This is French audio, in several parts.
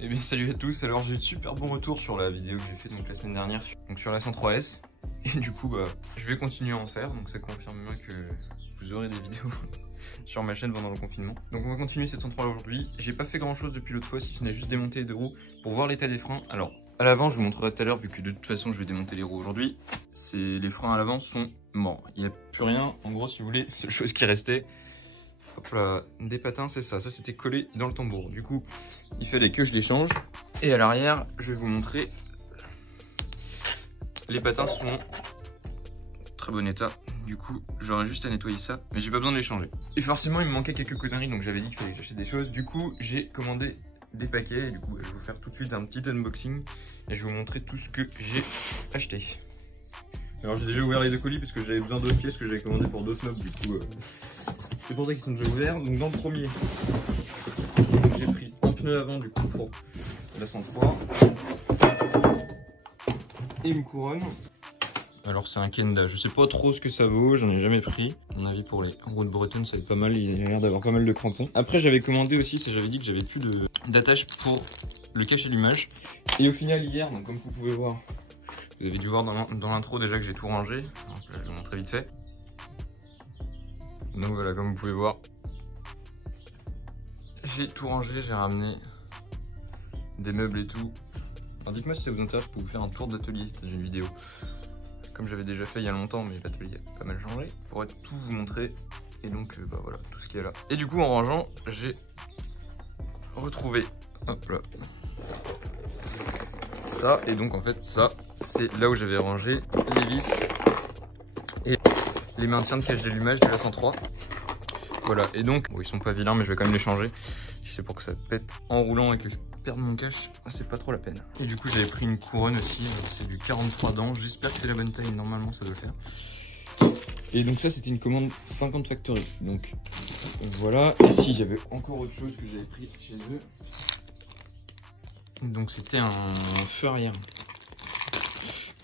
Eh bien salut à tous, alors j'ai eu de super bons retours sur la vidéo que j'ai fait donc la semaine dernière, donc sur la 103S. Et du coup je vais continuer à en faire, donc ça confirme bien que vous aurez des vidéos sur ma chaîne pendant le confinement. Donc on va continuer cette 103 aujourd'hui. J'ai pas fait grand chose depuis l'autre fois, si ce n'est juste démonter les roues pour voir l'état des freins. Alors à l'avant je vous montrerai tout à l'heure, vu que de toute façon je vais démonter les roues aujourd'hui. Les freins à l'avant sont morts, il n'y a plus rien. En gros si vous voulez, seule chose qui restait, hop là, des patins, c'est ça c'était collé dans le tambour. Du coup il fallait que je les change. Et à l'arrière je vais vous montrer, les patins sont en très bon état. Du coup j'aurais juste à nettoyer ça, mais j'ai pas besoin de les changer. Et forcément il me manquait quelques conneries, donc j'avais dit qu'il fallait que j'achète des choses. Du coup j'ai commandé des paquets et du coup je vais vous faire tout de suite un petit unboxing et je vais vous montrer tout ce que j'ai acheté. Alors j'ai déjà ouvert les deux colis parce que j'avais besoin d'autres pièces que j'avais commandées pour d'autres meubles. Du coup c'est pour ça qu'ils sont déjà ouverts. Donc dans le premier j'ai pris un pneu avant du coup pour la 103 et une couronne. Alors c'est un Kenda, je sais pas trop ce que ça vaut, j'en ai jamais pris. À mon avis pour les routes bretonnes ça va être pas mal, il a l'air d'avoir pas mal de crampons. Après j'avais commandé aussi, j'avais dit que j'avais plus d'attache pour le cacher l'image. Et au final hier, donc comme vous pouvez voir, vous avez dû voir dans l'intro déjà que j'ai tout rangé. Donc là je vais vous montrer vite fait. Donc voilà, comme vous pouvez voir, j'ai tout rangé, j'ai ramené des meubles et tout. Alors dites-moi si ça vous intéresse pour vous faire un tour d'atelier dans une vidéo. Comme j'avais déjà fait il y a longtemps, mais l'atelier a pas mal changé. Pour tout vous montrer. Et donc voilà, tout ce qu'il y a là. Et du coup en rangeant, j'ai retrouvé, hop là, ça. Et donc en fait ça, c'est là où j'avais rangé les vis et les maintiens de cache d'allumage de la 103. Voilà, et donc, bon, ils sont pas vilains, mais je vais quand même les changer. Si c'est pour que ça pète en roulant et que je perde mon cache, c'est pas trop la peine. Et du coup, j'avais pris une couronne aussi, c'est du 43 dents. J'espère que c'est la bonne taille, normalement ça doit le faire. Et donc ça, c'était une commande 50 Factory. Donc voilà, ici j'avais encore autre chose que j'avais pris chez eux. Donc c'était un feu arrière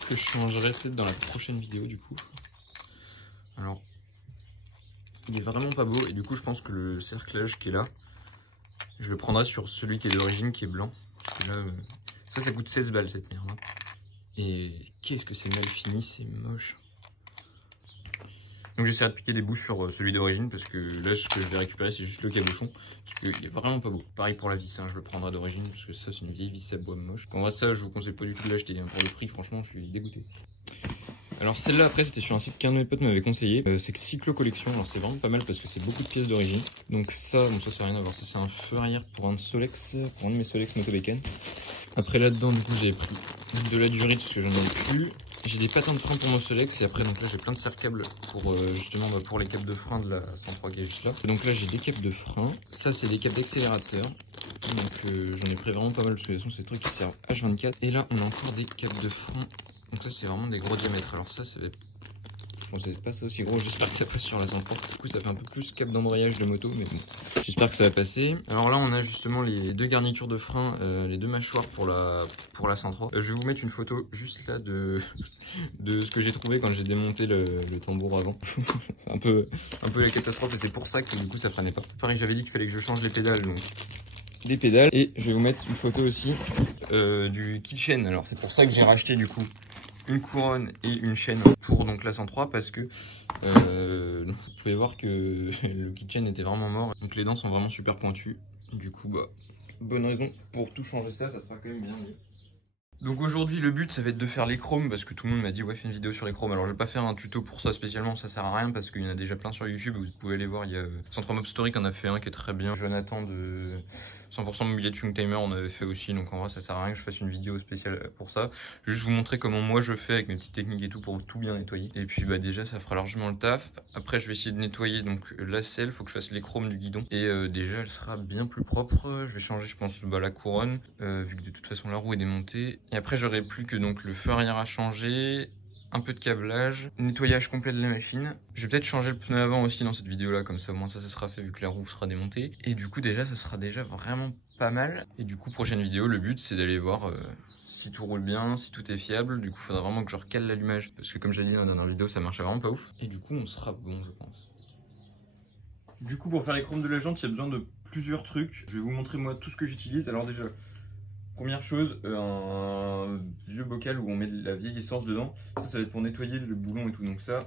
que je changerai peut-être dans la prochaine vidéo du coup. Alors, il est vraiment pas beau et du coup je pense que le cerclage qui est là, je le prendrai sur celui qui est d'origine, qui est blanc. Parce que là, ça coûte 16 balles cette merde. Hein. Et qu'est-ce que c'est mal fini, c'est moche. Donc j'essaierai de piquer les bouches sur celui d'origine parce que là ce que je vais récupérer c'est juste le cabochon. Parce qu'il est vraiment pas beau. Pareil pour la vis, hein, je le prendrai d'origine parce que ça c'est une vieille vis à bois moche. En vrai ça je vous conseille pas du tout de l'acheter, hein. Pour le prix franchement je suis dégoûté. Alors celle-là après c'était sur un site qu'un de mes potes m'avait conseillé, c'est que Cyclo Collection. Alors c'est vraiment pas mal parce que c'est beaucoup de pièces d'origine. Donc ça, bon ça c'est rien à voir, ça c'est un feu arrière pour un Solex, pour un de mes Solex Motobécane. Après là-dedans du coup j'avais pris de la durite parce que j'en avais plus. J'ai des patins de frein pour mon Solex et après donc là j'ai plein de serre-câbles pour justement pour les câbles de frein de la 103 qui est juste là. Et donc là j'ai des câbles de frein, ça c'est des câbles d'accélérateur. Donc j'en ai pris vraiment pas mal parce que de toute façon c'est des trucs qui servent H24. Et là on a encore des câbles de frein. Donc ça c'est vraiment des gros diamètres. Alors ça va être, je pensais pas ça aussi gros, j'espère que ça passe sur la 103. Du coup ça fait un peu plus câble d'embrayage de moto, mais bon, j'espère que ça va passer. Alors là on a justement les deux garnitures de frein, les deux mâchoires pour la 103. Je vais vous mettre une photo juste là de ce que j'ai trouvé quand j'ai démonté le tambour avant. C'est un peu la catastrophe et c'est pour ça que du coup ça prenait pas. Pareil j'avais dit qu'il fallait que je change les pédales, donc des pédales, et je vais vous mettre une photo aussi du keychain. Alors c'est pour ça que j'ai racheté du coup une couronne et une chaîne pour donc la 103 parce que vous pouvez voir que le keychain était vraiment mort, donc les dents sont vraiment super pointues. Du coup bonne raison pour tout changer, ça sera quand même bien mieux. Donc aujourd'hui le but ça va être de faire les chromes parce que tout le monde m'a dit ouais fais une vidéo sur les chromes. Alors je vais pas faire un tuto pour ça spécialement, ça sert à rien parce qu'il y en a déjà plein sur YouTube, vous pouvez aller voir. Il y a 103 Mob Story qui en a fait un qui est très bien. Jonathan de 100% Mobilier Tuning Timer en avait fait aussi, donc en vrai ça sert à rien que je fasse une vidéo spéciale pour ça. Je vais juste vous montrer comment moi je fais avec mes petites techniques et tout pour tout bien nettoyer. Et puis déjà ça fera largement le taf. Après je vais essayer de nettoyer donc la selle, faut que je fasse les chromes du guidon et déjà elle sera bien plus propre. Je vais changer je pense la couronne vu que de toute façon la roue est démontée. Et après j'aurai plus que donc le feu arrière à changer, un peu de câblage, nettoyage complet de la machine. Je vais peut-être changer le pneu avant aussi dans cette vidéo là, comme ça au moins ça sera fait vu que la roue sera démontée. Et du coup déjà ça sera déjà vraiment pas mal. Et du coup prochaine vidéo, le but c'est d'aller voir si tout roule bien, si tout est fiable. Du coup il faudra vraiment que je recale l'allumage parce que comme j'ai dit dans la dernière vidéo ça marchait vraiment pas ouf. Et du coup on sera bon je pense. Du coup pour faire les chromes de la jante il y a besoin de plusieurs trucs. Je vais vous montrer moi tout ce que j'utilise. Alors déjà Première chose, un vieux bocal où on met de la vieille essence dedans. Ça va être pour nettoyer le boulon et tout. Donc ça,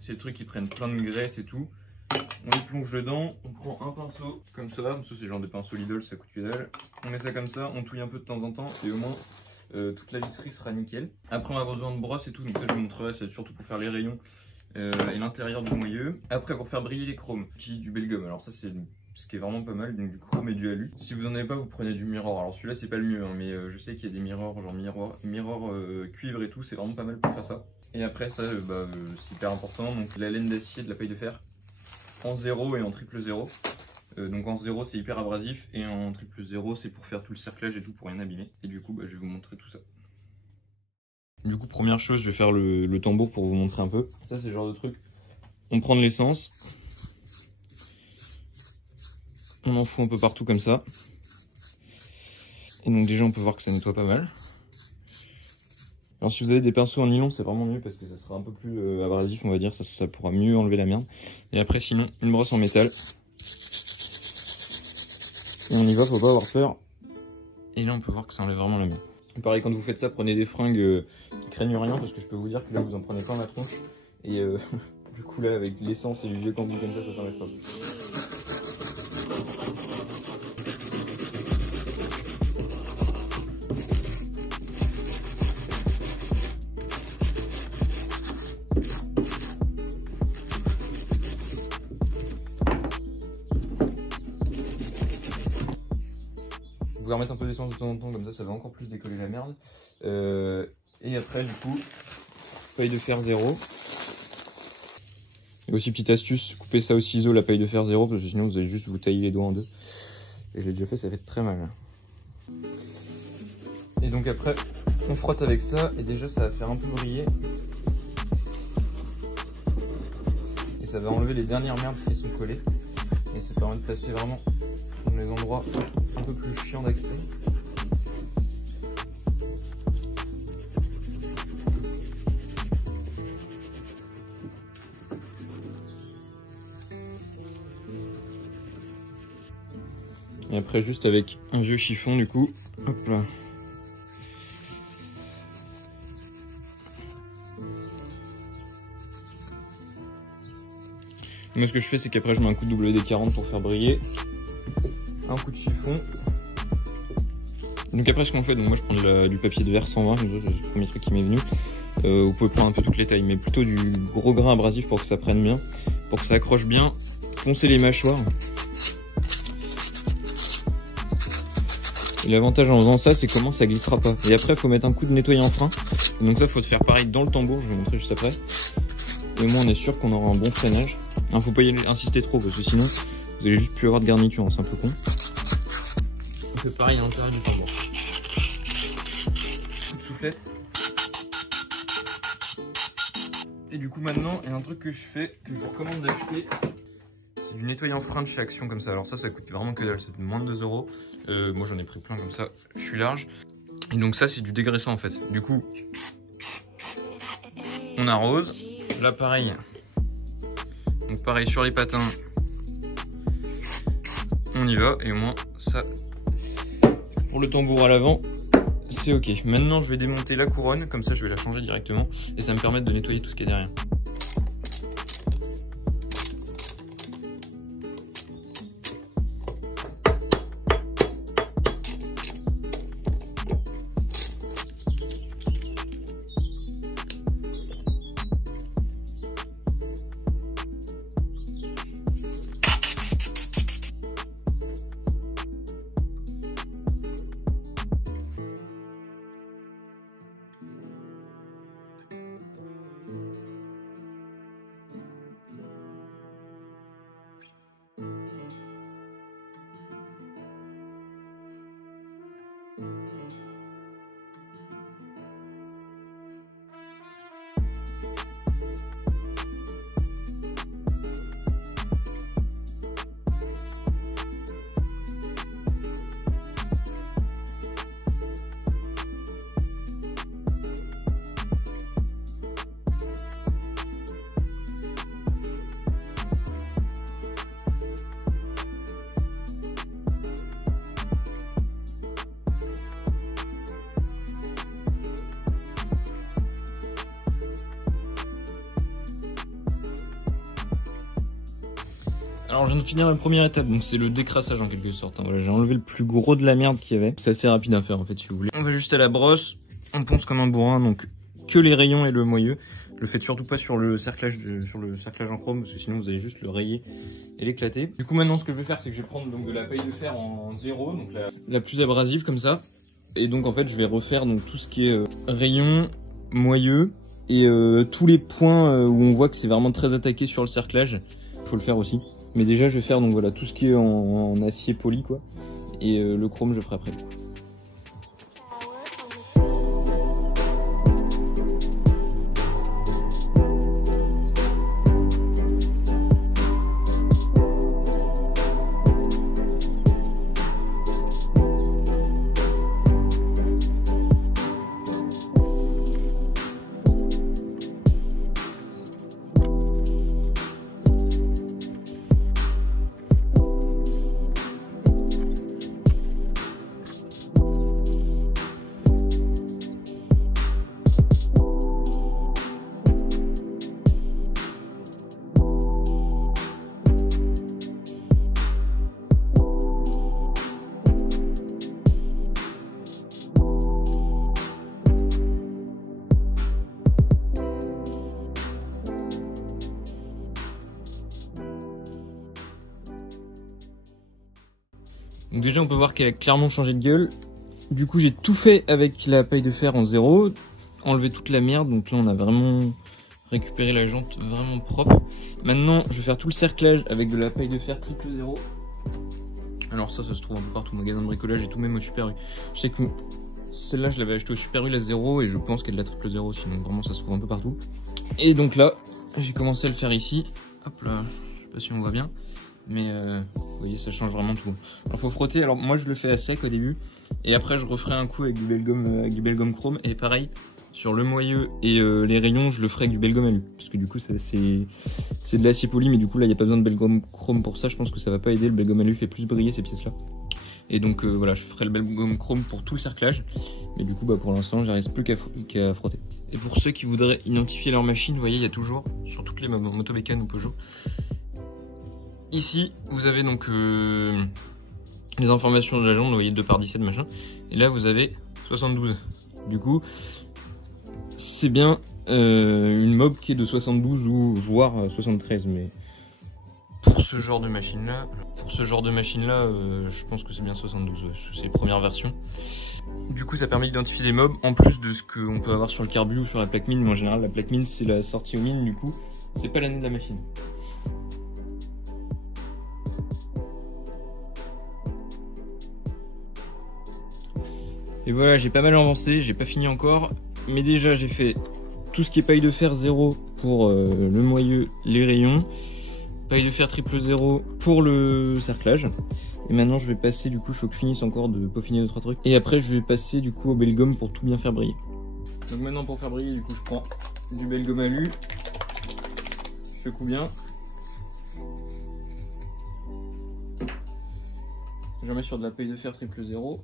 c'est le truc qui prennent plein de graisse et tout. On les plonge dedans, on prend un pinceau comme ça. Ça c'est le genre de pinceau Lidl, ça coûte que dalle. On met ça comme ça, on touille un peu de temps en temps et au moins toute la visserie sera nickel. Après on va avoir besoin de brosse et tout, donc ça je vous montrerai, c'est surtout pour faire les rayons et l'intérieur du moyeu. Après pour faire briller les chromes, j'utilise du Belgum. Alors ça c'est ce qui est vraiment pas mal, donc du chrome et du alu. Si vous en avez pas, vous prenez du mirror. Alors celui-là c'est pas le mieux, hein, mais je sais qu'il y a des mirrors, genre mirror cuivre et tout, c'est vraiment pas mal pour faire ça. Et après ça, c'est hyper important, donc la laine d'acier de la paille de fer en 0 et en triple 0. Donc en 0 c'est hyper abrasif et en triple 0 c'est pour faire tout le cerclage et tout pour rien abîmer. Et du coup je vais vous montrer tout ça. Du coup première chose, je vais faire le tambour pour vous montrer un peu. Ça c'est le genre de truc, on prend de l'essence, on en fout un peu partout comme ça. Et donc déjà on peut voir que ça nettoie pas mal. Alors si vous avez des pinceaux en nylon c'est vraiment mieux parce que ça sera un peu plus abrasif on va dire, ça pourra mieux enlever la merde. Et après sinon une brosse en métal. Et on y va, faut pas avoir peur. Et là on peut voir que ça enlève vraiment la merde. Pareil quand vous faites ça, prenez des fringues qui craignent rien parce que je peux vous dire que là vous en prenez plein la tronche. Et du coup là avec l'essence et du vieux camping comme ça s'enlève pas. Vous pouvez remettre un peu d'essence de temps en temps, comme ça va encore plus décoller la merde. Et après, du coup, paille de fer 0. Et aussi, petite astuce, coupez ça au ciseau, la paille de fer 0, parce que sinon vous allez juste vous tailler les doigts en deux. Et je l'ai déjà fait, ça fait très mal. Et donc après, on frotte avec ça, et déjà ça va faire un peu briller. Et ça va enlever les dernières merdes qui sont collées. Et ça permet de placer vraiment dans les endroits un peu plus chiants d'accès. Et après juste avec un vieux chiffon du coup, hop là. Moi ce que je fais c'est qu'après je mets un coup de WD-40 pour faire briller. Un coup de chiffon. Donc après ce qu'on fait, donc moi je prends du papier de verre 120, c'est le premier truc qui m'est venu. Vous pouvez prendre un peu toutes les tailles, mais plutôt du gros grain abrasif pour que ça prenne bien, pour que ça accroche bien. Poncez les mâchoires. Et l'avantage en faisant ça, c'est comment ça glissera pas. Et après, il faut mettre un coup de nettoyant frein. Et donc ça, faut faire pareil dans le tambour, je vais vous montrer juste après. Et au moins, on est sûr qu'on aura un bon freinage. Hein, faut pas y insister trop, parce que sinon, vous allez juste plus avoir de garniture, c'est un peu con. On fait pareil à l'intérieur du tambour. Coup de soufflette. Et du coup maintenant, il y a un truc que je fais, que je vous recommande d'acheter. C'est du nettoyant frein de chez Action comme ça. Alors ça coûte vraiment que dalle, c'est moins de 2 €. Moi j'en ai pris plein comme ça, je suis large. Et donc ça c'est du dégraissant en fait. Du coup, on arrose. Là pareil. Donc pareil sur les patins. On y va et au moins ça, pour le tambour à l'avant, c'est ok. Maintenant je vais démonter la couronne, comme ça je vais la changer directement. Et ça me permet de nettoyer tout ce qui est derrière. Alors je viens de finir la première étape, donc c'est le décrassage en quelque sorte. Voilà, j'ai enlevé le plus gros de la merde qu'il y avait. C'est assez rapide à faire en fait si vous voulez. On va juste à la brosse, on ponce comme un bourrin, donc que les rayons et le moyeu. Je le fais surtout pas sur le cerclage en chrome parce que sinon vous allez juste le rayer et l'éclater. Du coup maintenant ce que je vais faire c'est que je vais prendre donc de la paille de fer en 0, donc la plus abrasive comme ça. Et donc en fait je vais refaire donc tout ce qui est rayon, moyeu et tous les points où on voit que c'est vraiment très attaqué sur le cerclage. Il faut le faire aussi. Mais déjà je vais faire donc voilà tout ce qui est en acier poli quoi. Et le chrome je ferai après. Donc déjà on peut voir qu'elle a clairement changé de gueule. Du coup j'ai tout fait avec la paille de fer en 0, enlevé toute la merde, donc là on a vraiment récupéré la jante vraiment propre. Maintenant je vais faire tout le cerclage avec de la paille de fer triple 0. Alors ça se trouve un peu partout, magasin de bricolage et tout, même au Super U. Je sais que celle-là je l'avais achetée au Super U la 0 et je pense qu'elle est de la triple 0 aussi, donc vraiment ça se trouve un peu partout. Et donc là j'ai commencé à le faire ici, hop là, je sais pas si on voit bien. Mais vous voyez ça change vraiment tout. Alors faut frotter, alors moi je le fais à sec au début et après je referai un coup avec du bel gomme chrome et pareil sur le moyeu et les rayons je le ferai avec du bel gomme alu parce que du coup c'est de l'acier poli mais du coup là il n'y a pas besoin de bel gomme chrome pour ça, je pense que ça va pas aider, le bel gomme alu fait plus briller ces pièces là. Et donc voilà je ferai le bel gomme chrome pour tout le cerclage mais du coup bah pour l'instant j'arrive plus qu'à frotter. Et pour ceux qui voudraient identifier leur machine, vous voyez il y a toujours sur toutes les Motobécane ou Peugeot. Ici, vous avez donc les informations de la jante, vous voyez 2/17 machin. Et là, vous avez 72. Du coup, c'est bien une mob qui est de 72 ou voire 73. Mais pour ce genre de machine-là, je pense que c'est bien 72. Ouais, c'est les premières versions. Du coup, ça permet d'identifier les mobs en plus de ce qu'on peut avoir sur le carbu ou sur la plaque mine. Mais en général, la plaque mine, c'est la sortie aux mines. Du coup, c'est pas l'année de la machine. Et voilà, j'ai pas mal avancé, j'ai pas fini encore, mais déjà j'ai fait tout ce qui est paille de fer 0 pour le moyeu, les rayons, paille de fer triple 0 pour le cerclage. Et maintenant je vais passer, du coup il faut que je finisse encore de peaufiner 2-3 trucs. Et après je vais passer du coup au bel gomme pour tout bien faire briller. Donc maintenant pour faire briller, du coup je prends du bel gomme alu, je secoue bien. Je mets sur de la paille de fer triple 0.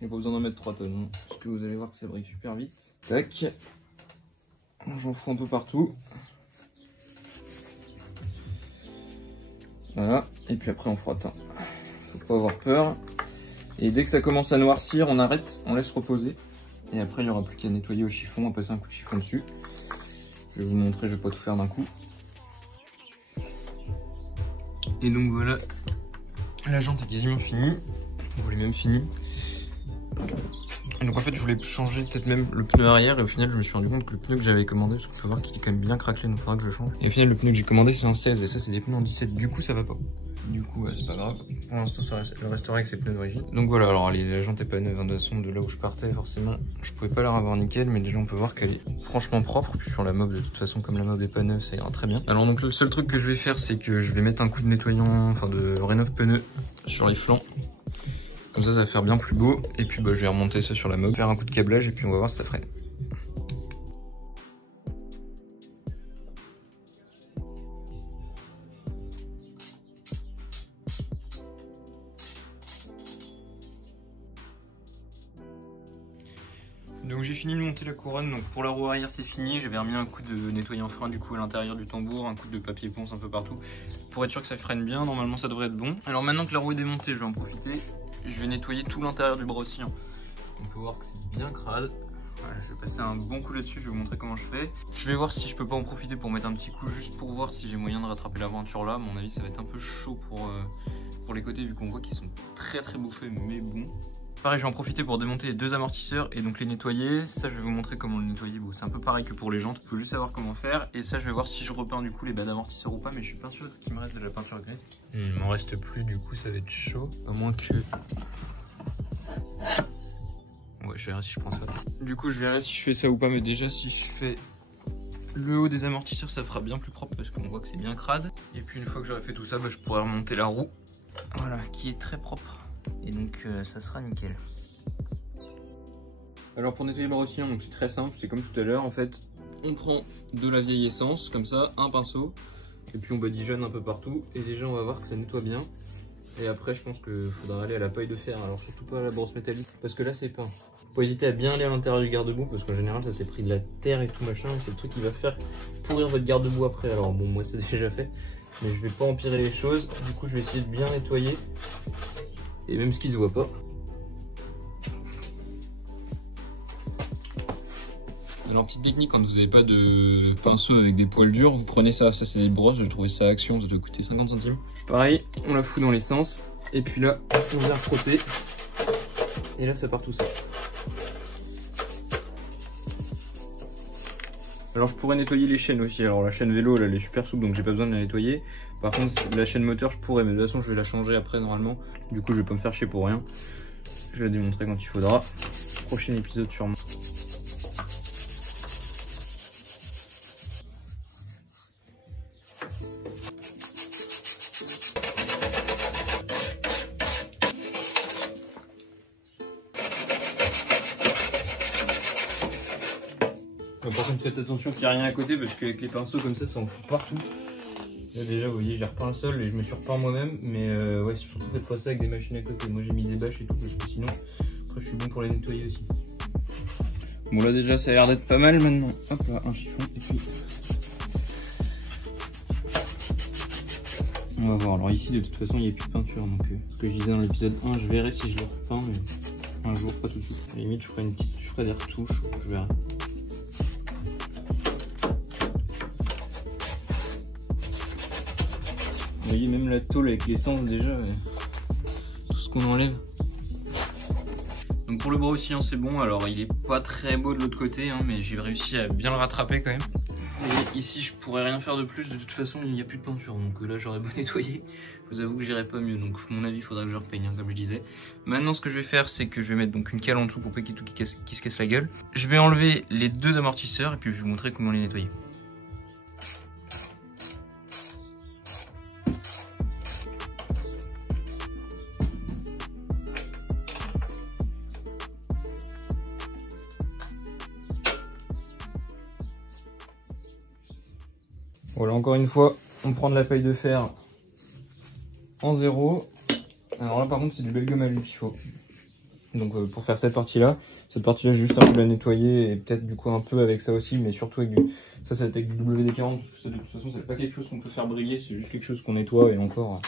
Il n'y a pas besoin d'en mettre 3 tonnes, hein, parce que vous allez voir que ça brille super vite. Tac. J'en fous un peu partout. Voilà. Et puis après on frotte. Faut pas avoir peur. Et dès que ça commence à noircir, on arrête, on laisse reposer. Et après il n'y aura plus qu'à nettoyer au chiffon, à passer un coup de chiffon dessus. Je vais vous montrer, je vais pas tout faire d'un coup. Et donc voilà. La jante est quasiment finie. On est même fini. Donc en fait je voulais changer peut-être même le pneu arrière et au final je me suis rendu compte que le pneu que j'avais commandé, parce que tu peux voir qu'il est quand même bien craquelé, donc il faudra que je le change. Et au final le pneu que j'ai commandé c'est un 16 et ça c'est des pneus en 17, du coup ça va pas. Du coup c'est pas grave, pour l'instant je resterai avec ces pneus d'origine. Donc voilà, alors la jante est pas neuve, de toute façon de là où je partais forcément je pouvais pas la revoir nickel, mais déjà on peut voir qu'elle est franchement propre. Puis sur la mob de toute façon comme la mob est pas neuve ça ira très bien. Alors donc le seul truc que je vais faire c'est que je vais mettre un coup de nettoyant, enfin de rénov pneu sur les flancs. Comme ça va faire bien plus beau. Et puis bah, je vais remonter ça sur la mob, faire un coup de câblage et puis on va voir si ça freine. Donc j'ai fini de monter la couronne, donc pour la roue arrière c'est fini, j'avais remis un coup de nettoyant frein du coup à l'intérieur du tambour, un coup de papier ponce un peu partout pour être sûr que ça freine bien, normalement ça devrait être bon. Alors maintenant que la roue est démontée, je vais en profiter. Je vais nettoyer tout l'intérieur du bras aussi. On peut voir que c'est bien crade. Voilà, je vais passer un bon coup là-dessus, je vais vous montrer comment je fais. Je vais voir si je peux pas en profiter pour mettre un petit coup juste pour voir si j'ai moyen de rattraper l'aventure là. À mon avis ça va être un peu chaud pour les côtés vu qu'on voit qu'ils sont très bouffés mais bon. Pareil, je vais en profiter pour démonter les deux amortisseurs et donc les nettoyer. Ça, je vais vous montrer comment le nettoyer. Bon, c'est un peu pareil que pour les jantes. Il faut juste savoir comment faire. Et ça, je vais voir si je repeins du coup les bas d'amortisseurs ou pas. Mais je suis pas sûr qu'il me reste de la peinture grise. Il m'en reste plus, du coup, ça va être chaud. À moins que... Ouais, je verrai si je prends ça. Du coup, je verrai si je fais ça ou pas. Mais déjà, si je fais le haut des amortisseurs, ça fera bien plus propre parce qu'on voit que c'est bien crade. Et puis, une fois que j'aurai fait tout ça, bah, je pourrai remonter la roue. Voilà, qui est très propre. Et donc ça sera nickel. Alors pour nettoyer le rossillon, donc c'est très simple, c'est comme tout à l'heure en fait. On prend de la vieille essence, comme ça, un pinceau, et puis on badigeonne un peu partout. Et déjà on va voir que ça nettoie bien. Et après je pense qu'il faudra aller à la paille de fer, alors surtout pas à la brosse métallique, parce que là c'est peint. Faut hésiter à bien aller à l'intérieur du garde-boue, parce qu'en général ça s'est pris de la terre et tout machin, et c'est le truc qui va faire pourrir votre garde-boue après. Alors bon, moi c'est déjà fait, mais je vais pas empirer les choses. Du coup je vais essayer de bien nettoyer. Et même ce qui se voit pas. Alors petite technique, quand vous n'avez pas de pinceau avec des poils durs, vous prenez ça, c'est des brosses, j'ai trouvé ça à Action, ça doit coûter 50 centimes. Pareil, on la fout dans l'essence, et puis là, on vient frotter, et là ça part tout seul. Alors je pourrais nettoyer les chaînes aussi, alors la chaîne vélo là, elle est super souple donc j'ai pas besoin de la nettoyer. Par contre la chaîne moteur je pourrais, mais de toute façon je vais la changer après normalement. Du coup je vais pas me faire chier pour rien. Je vais la démontrer quand il faudra. Prochain épisode sûrement. Par contre faites attention qu'il n'y a rien à côté parce qu'avec les pinceaux comme ça en fout partout. Là déjà vous voyez j'ai repeint le sol et je me suis repeint moi-même, mais ouais surtout faites pas ça avec des machines à côté. Moi j'ai mis des bâches et tout parce que sinon après je suis bon pour les nettoyer aussi. Bon là déjà ça a l'air d'être pas mal maintenant. Hop là, un chiffon et puis on va voir. Alors ici de toute façon il n'y a plus de peinture donc ce que je disais dans l'épisode 1 je verrai si je le repeins mais un jour pas tout de suite. À la limite je ferai des retouches, je verrai. Vous voyez même la tôle avec l'essence déjà, tout ce qu'on enlève. Donc pour le bras aussi c'est bon, alors il est pas très beau de l'autre côté hein, mais j'ai réussi à bien le rattraper quand même. Et ici je pourrais rien faire de plus, de toute façon il n'y a plus de peinture donc là j'aurais beau nettoyer, je vous avoue que j'irai pas mieux, donc à mon avis il faudra que je repeigne hein, comme je disais. Maintenant ce que je vais faire c'est que je vais mettre donc une cale en dessous pour pas qu'il y ait tout qui se casse la gueule. Je vais enlever les deux amortisseurs et puis je vais vous montrer comment les nettoyer. Voilà, encore une fois, on prend de la paille de fer en 0. Alors là par contre c'est du Belgum à l'huile qu'il faut. Donc pour faire cette partie-là juste un peu la nettoyer et peut-être du coup un peu avec ça aussi, mais surtout avec du... Ça c'est avec du WD-40, parce que ça, de toute façon c'est pas quelque chose qu'on peut faire briller, c'est juste quelque chose qu'on nettoie et encore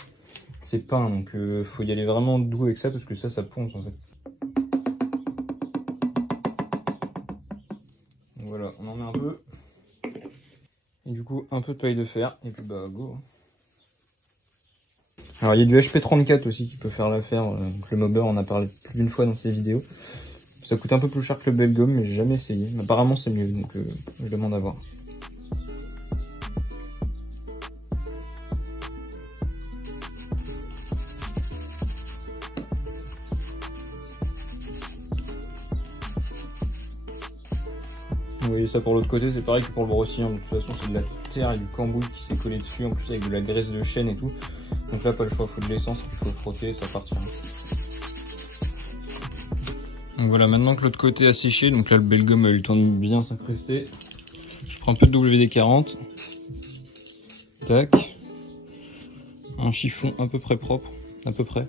c'est peint, donc faut y aller vraiment doux avec ça parce que ça ponce en fait. Donc voilà, on en met un peu. Et du coup un peu de paille de fer et puis bah go. Alors il y a du HP34 aussi qui peut faire l'affaire, donc le Mobber on a parlé plus d'une fois dans ses vidéos. Ça coûte un peu plus cher que le Belgum mais j'ai jamais essayé, mais apparemment c'est mieux donc je demande à voir. Vous voyez ça pour l'autre côté, c'est pareil que pour le brossillon, de toute façon c'est de la terre et du cambouis qui s'est collé dessus, en plus avec de la graisse de chêne et tout. Donc là pas le choix, il faut de l'essence, il faut frotter, ça partira. Donc voilà, maintenant que l'autre côté a séché, donc là le Belgum a eu le temps de bien s'incruster. Je prends un peu de WD-40. Tac. Un chiffon à peu près propre, à peu près.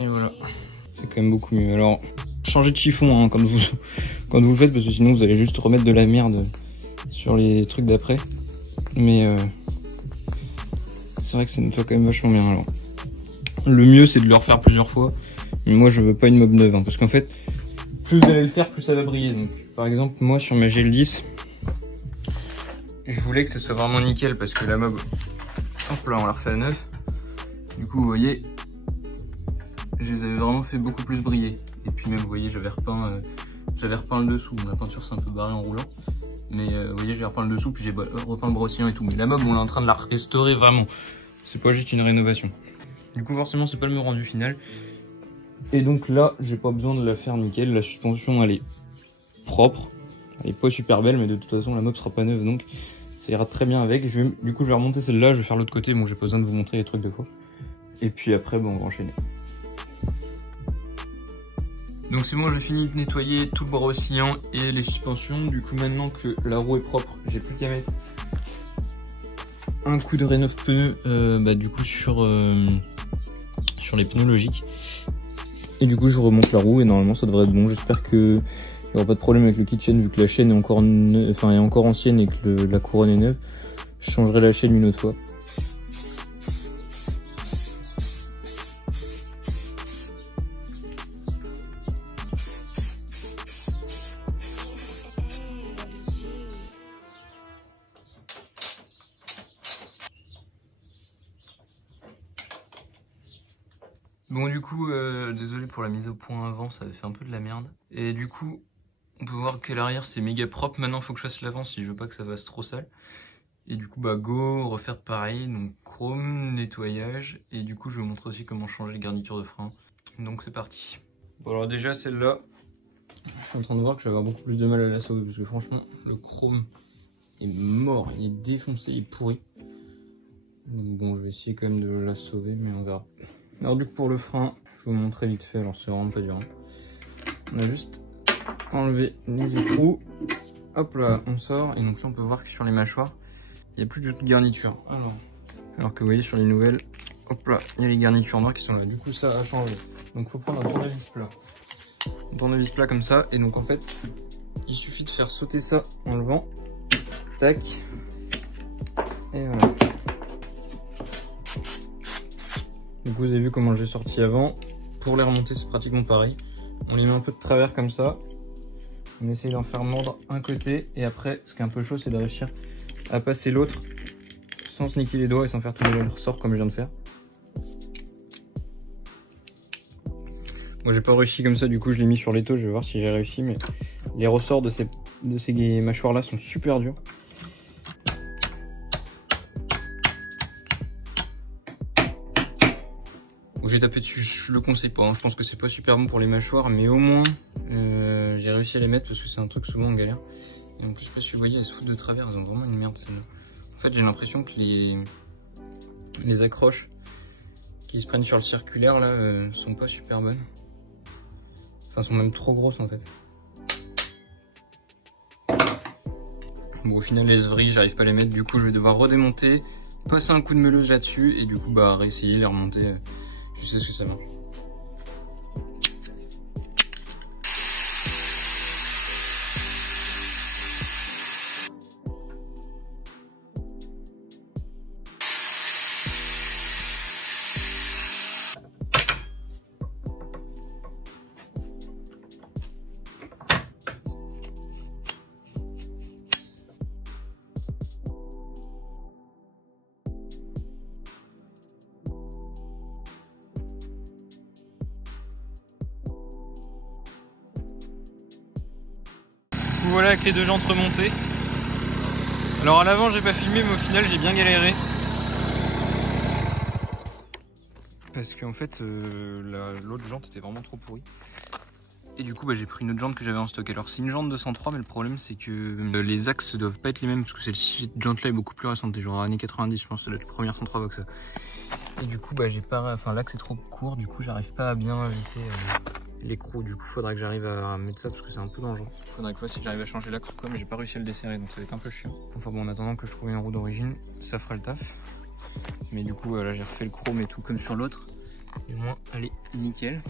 Et voilà, c'est quand même beaucoup mieux. Alors, changez de chiffon hein, quand quand vous le faites, parce que sinon vous allez juste remettre de la merde sur les trucs d'après. Mais c'est vrai que ça nettoie quand même vachement bien. Alors, le mieux c'est de le refaire plusieurs fois. Mais moi je veux pas une mob neuve, hein, parce qu'en fait, plus vous allez le faire, plus ça va briller. Donc, par exemple, moi sur ma GL10, je voulais que ce soit vraiment nickel parce que la mob, hop là, on la refait à neuf. Du coup, vous voyez, je les avais vraiment fait beaucoup plus briller. Et puis même, vous voyez, j'avais repeint le dessous. La peinture c'est un peu barré en roulant. Mais vous voyez, j'ai repeint le dessous, puis j'ai repeint le brossillon et tout. Mais la mob, on est en train de la restaurer vraiment. C'est pas juste une rénovation. Du coup, forcément, c'est pas le rendu final. Et donc là, j'ai pas besoin de la faire nickel. La suspension, elle est propre. Elle est pas super belle, mais de toute façon, la mob sera pas neuve, donc ça ira très bien avec. Du coup, je vais remonter celle-là, je vais faire l'autre côté. Bon, j'ai pas besoin de vous montrer les trucs deux fois. Et puis après, bon, on va enchaîner. Donc c'est bon, j'ai fini de nettoyer tout le brossillon et les suspensions. Du coup, maintenant que la roue est propre, j'ai plus qu'à mettre un coup de rénov pneu, du coup sur les pneus logiques. Et du coup, je remonte la roue et normalement, ça devrait être bon. J'espère que il n'y aura pas de problème avec le kitchen vu que la chaîne est encore ancienne et que la couronne est neuve. Je changerai la chaîne une autre fois. Bon du coup, désolé pour la mise au point avant, ça avait fait un peu de la merde. Et du coup, on peut voir que l'arrière c'est méga propre. Maintenant faut que je fasse l'avant si je veux pas que ça fasse trop sale. Et du coup go, refaire pareil, donc chrome, nettoyage. Et du coup je vais vous montrer aussi comment changer les garnitures de frein. Donc c'est parti. Bon alors déjà celle-là, je suis en train de voir que je vais avoir beaucoup plus de mal à la sauver. Parce que franchement, le chrome est mort, il est défoncé, il est pourri. Donc bon, je vais essayer quand même de la sauver, mais on verra. Alors du coup pour le frein, je vais vous montrer vite fait, alors c'est vraiment pas dur. On a juste enlevé les écrous, hop là on sort, et donc là on peut voir que sur les mâchoires, il n'y a plus de garniture. Alors que vous voyez sur les nouvelles, hop là, il y a les garnitures noires qui sont là, du coup ça a changé. Donc faut prendre un tournevis plat. Un tournevis plat comme ça, et donc en fait, il suffit de faire sauter ça en levant, tac, et voilà. Donc vous avez vu comment j'ai sorti avant. Pour les remonter c'est pratiquement pareil. On les met un peu de travers comme ça. On essaye d'en faire mordre un côté. Et après ce qui est un peu chaud c'est de réussir à passer l'autre sans se niquer les doigts et sans faire tout le ressort comme je viens de faire. Moi j'ai pas réussi comme ça, du coup je l'ai mis sur l'étau, je vais voir si j'ai réussi. Mais les ressorts de ces mâchoires là sont super durs. J'ai tapé dessus, je le conseille pas, hein. Je pense que c'est pas super bon pour les mâchoires, mais au moins j'ai réussi à les mettre parce que c'est un truc souvent en galère. Et en plus, je sais pas si vous voyez, elles se foutent de travers, elles ont vraiment une merde celle-là. En fait, j'ai l'impression que les accroches qui se prennent sur le circulaire là sont pas super bonnes. Enfin, sont même trop grosses en fait. Bon, au final, elles se vrillent, j'arrive pas à les mettre, du coup, je vais devoir redémonter, passer un coup de meuleuse là-dessus et du coup, réessayer, les remonter. Je sais ce que ça marche. Voilà avec les deux jantes remontées. Alors à l'avant j'ai pas filmé mais au final j'ai bien galéré. Parce qu'en fait l'autre jante était vraiment trop pourrie. Et du coup j'ai pris une autre jante que j'avais en stock. Alors c'est une jante de 103 mais le problème c'est que les axes doivent pas être les mêmes. Parce que cette jante là est beaucoup plus récente, genre années 90 je pense, c'est la première 103 Vox. Et du coup j'ai pas, l'axe est trop court, du coup j'arrive pas à bien visser l'écrou. Du coup faudrait que j'arrive à mettre ça parce que c'est un peu dangereux. Faudrait que je vois si j'arrive à changer l'axe ou quoi, mais j'ai pas réussi à le desserrer donc ça va être un peu chiant. Enfin bon, en attendant que je trouve une roue d'origine, ça fera le taf. Mais du coup là j'ai refait le chrome et tout comme sur l'autre. Et au moins elle est nickel.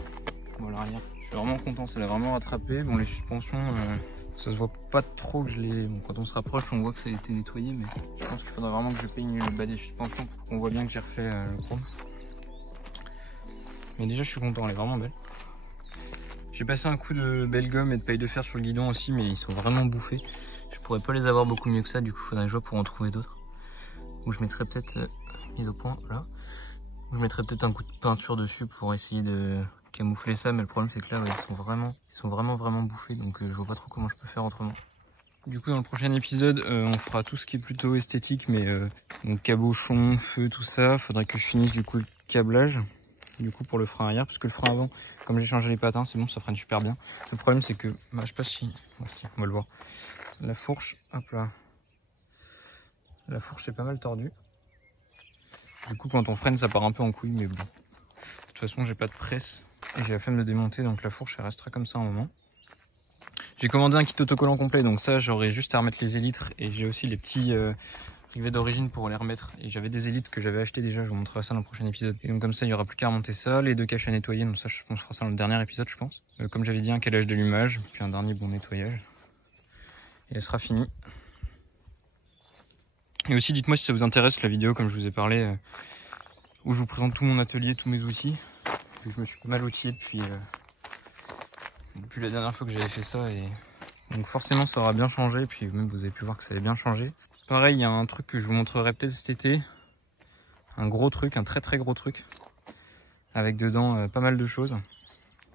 Bon l'arrière, je suis vraiment content, ça l'a vraiment rattrapé. Bon les suspensions, Ça se voit pas trop que je l'ai... Bon, quand on se rapproche, on voit que ça a été nettoyé, mais je pense qu'il faudrait vraiment que je peigne le bas des suspensions pour qu'on voit bien que j'ai refait le chrome. Mais déjà, je suis content, elle est vraiment belle. J'ai passé un coup de belle gomme et de paille de fer sur le guidon aussi, mais ils sont vraiment bouffés. Je pourrais pas les avoir beaucoup mieux que ça, du coup, il faudrait que je vois pour en trouver d'autres. Ou je mettrais peut-être, mise au point, là. Ou je mettrais peut-être un coup de peinture dessus pour essayer de camoufler ça, mais le problème c'est que là ouais, ils sont vraiment bouffés, donc je vois pas trop comment je peux faire autrement. Du coup dans le prochain épisode on fera tout ce qui est plutôt esthétique, mais donc cabochon, feu, tout ça. Faudrait que je finisse du coup le câblage du coup pour le frein arrière, parce que le frein avant, comme j'ai changé les patins, c'est bon, ça freine super bien. Le problème c'est que, bah, je sais pas si, on va le voir, la fourche, hop là, la fourche est pas mal tordue. Du coup quand on freine ça part un peu en couille, mais bon. De toute façon j'ai pas de presse et j'ai la flemme de démonter, donc la fourche elle restera comme ça un moment. J'ai commandé un kit autocollant complet, donc ça j'aurai juste à remettre les élytres, et j'ai aussi les petits rivets d'origine pour les remettre. Et j'avais des élytres que j'avais acheté déjà, je vous montrerai ça dans le prochain épisode. Et donc comme ça il y aura plus qu'à remonter ça, les deux caches à nettoyer, donc ça je pense qu'on fera ça dans le dernier épisode je pense. Comme j'avais dit, un calage d'allumage, puis un dernier bon nettoyage. Et elle sera finie. Et aussi dites-moi si ça vous intéresse la vidéo comme je vous ai parlé, où je vous présente tout mon atelier, tous mes outils. Je me suis pas mal outillé depuis la dernière fois que j'avais fait ça, et donc forcément ça aura bien changé, puis même vous avez pu voir que ça avait bien changé. Pareil, il y a un truc que je vous montrerai peut-être cet été, un gros truc, un très gros truc, avec dedans pas mal de choses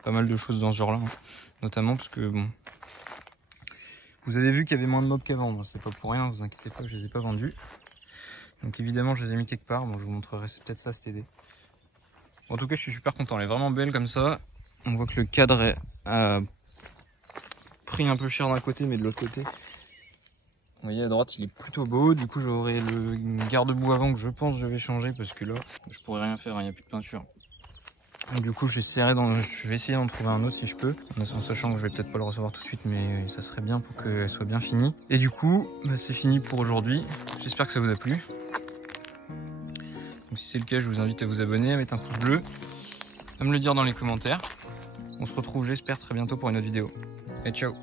dans ce genre là, hein. Notamment parce que bon, vous avez vu qu'il y avait moins de mobs qu'à vendre, c'est pas pour rien, vous inquiétez pas, je les ai pas vendus. Donc évidemment je les ai mis quelque part, bon je vous montrerai peut-être ça cet été. En tout cas, je suis super content. Elle est vraiment belle comme ça. On voit que le cadre a pris un peu cher d'un côté, mais de l'autre côté, vous voyez à droite, il est plutôt beau. Du coup, j'aurai le garde-boue avant que je pense que je vais changer, parce que là, je pourrais rien faire, il n'y a plus de peinture. Du coup, je vais essayer d'en trouver un autre si je peux, en sachant que je vais peut-être pas le recevoir tout de suite, mais ça serait bien pour qu'elle soit bien finie. Et du coup, bah, c'est fini pour aujourd'hui. J'espère que ça vous a plu. Donc, si c'est le cas, je vous invite à vous abonner, à mettre un pouce bleu, à me le dire dans les commentaires. On se retrouve, j'espère, très bientôt pour une autre vidéo. Et ciao!